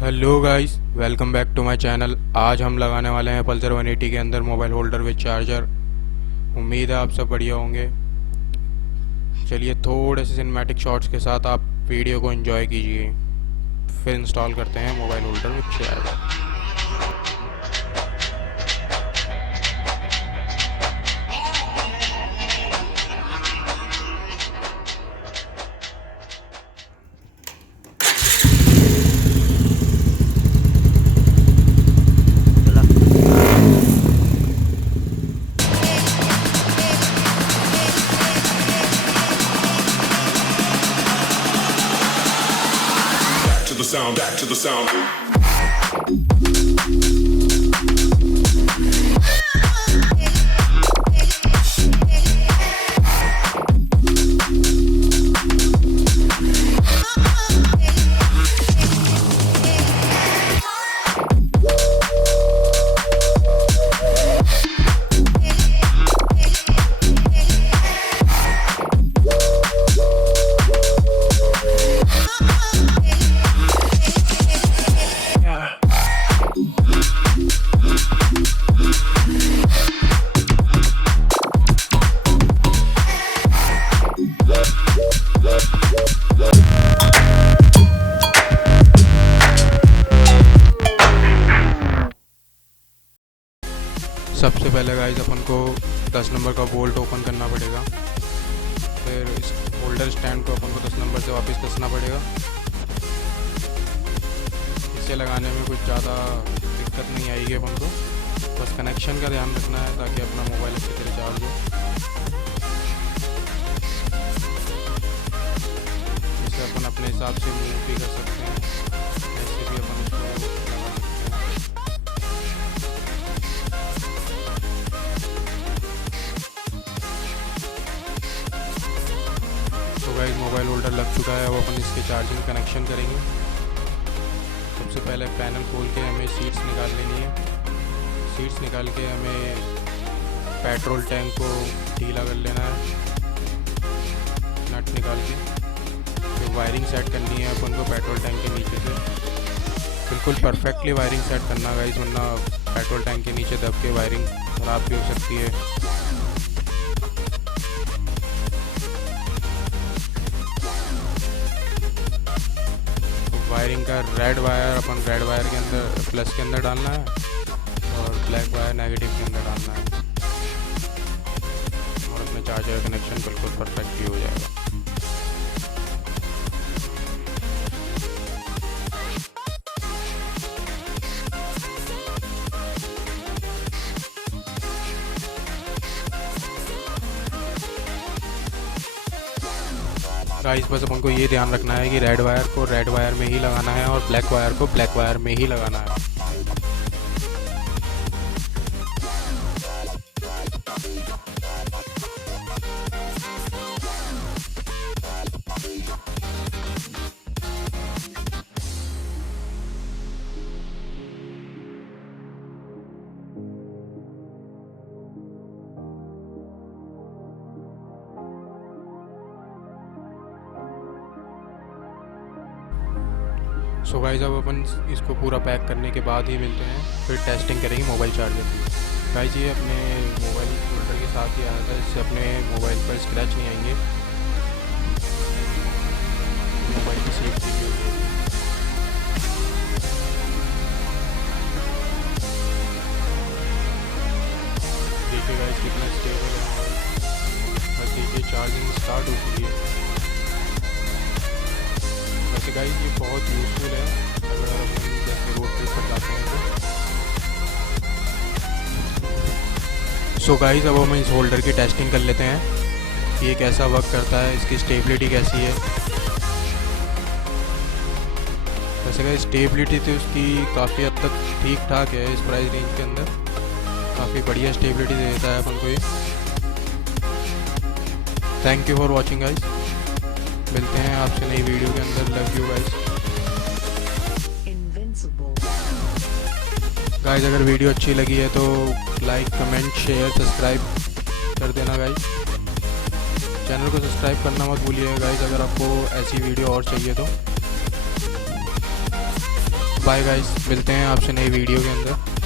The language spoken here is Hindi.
Hello guys, welcome back to my channel. आज हम लगाने वाले हैं पल्सर 180 के अंदर मोबाइल होल्डर विद चार्जर। उम्मीद है आप सब बढ़िया होंगे। चलिए थोड़े से सिनेमैटिक शॉट्स के साथ आप वीडियो को एंजॉय कीजिए, फिर इंस्टॉल करते हैं mobile holder with charger. Back to the sound. सबसे पहले गाइस अपन को 10 नंबर का बोल्ट ओपन करना पड़ेगा। फिर इस होल्डर स्टैंड को अपन को 10 नंबर से वापस कसना पड़ेगा। इसे लगाने में कुछ ज़्यादा दिक्कत नहीं आएगी अपन को, बस कनेक्शन का ध्यान रखना है ताकि अपना मोबाइल अच्छी तरह चार्ज हो। इसे अपन अपने हिसाब से मूव भी कर सकते हैं, ऐसे भी अपन इसको लगा सकते हैं। तो गाइस मोबाइल होल्डर लग चुका है, अब अपन इसके चार्जिंग कनेक्शन करेंगे। सबसे पहले पैनल खोल के हमें सीट्स निकाल लेनी है। सीट्स निकाल के हमें पेट्रोल टैंक को ढीला कर लेना है, नट निकाल के। फिर वायरिंग सेट करनी है अपन को पेट्रोल टैंक के नीचे से। बिल्कुल परफेक्टली वायरिंग सेट करना गाइस, वरना पेट्रोल टैंक के नीचे दब के वायरिंग ख़राब भी हो सकती है। वायरिंग का रेड वायर अपन रेड वायर के अंदर प्लस के अंदर डालना है और ब्लैक वायर नेगेटिव के अंदर डालना है, और अपने चार्जर कनेक्शन बिल्कुल परफेक्टली हो जाएगा। गाइस बस अपन को ये ध्यान रखना है कि रेड वायर को रेड वायर में ही लगाना है और ब्लैक वायर को ब्लैक वायर में ही लगाना है। सो गाइस अब अपन इसको पूरा पैक करने के बाद ही मिलते हैं, फिर टेस्टिंग करेंगे मोबाइल चार्जर की। गाइस ये अपने मोबाइल होल्डर के साथ ही आया था, इससे अपने मोबाइल पर स्क्रैच नहीं आएंगे। मोबाइल की सेफ्टी भी होगी। देखिए गाइस कितना स्टेबल है मोबाइल। बस देखिए चार्जिंग स्टार्ट हो चुकी है। वैसे गाइस ये बहुत यूज़फुल है अगर हम जैसे रोड ट्रिप पर जाते हैं तो। सो गाइस अब हम इस होल्डर की टेस्टिंग कर लेते हैं कि ये कैसा वर्क करता है, इसकी स्टेबिलिटी कैसी है। वैसे गाइस स्टेबिलिटी तो उसकी काफ़ी हद तक ठीक ठाक है, इस प्राइस रेंज के अंदर काफ़ी बढ़िया स्टेबिलिटी देता है अपन को ये। Thank you for watching guys, मिलते हैं आपसे नई वीडियो के अंदर। Love you guys. गाइस अगर वीडियो अच्छी लगी है तो लाइक कमेंट शेयर सब्सक्राइब कर देना गाइस। चैनल को सब्सक्राइब करना मत भूलिएगा गाइस अगर आपको ऐसी वीडियो और चाहिए तो। बाय गाइस, मिलते हैं आपसे नई वीडियो के अंदर।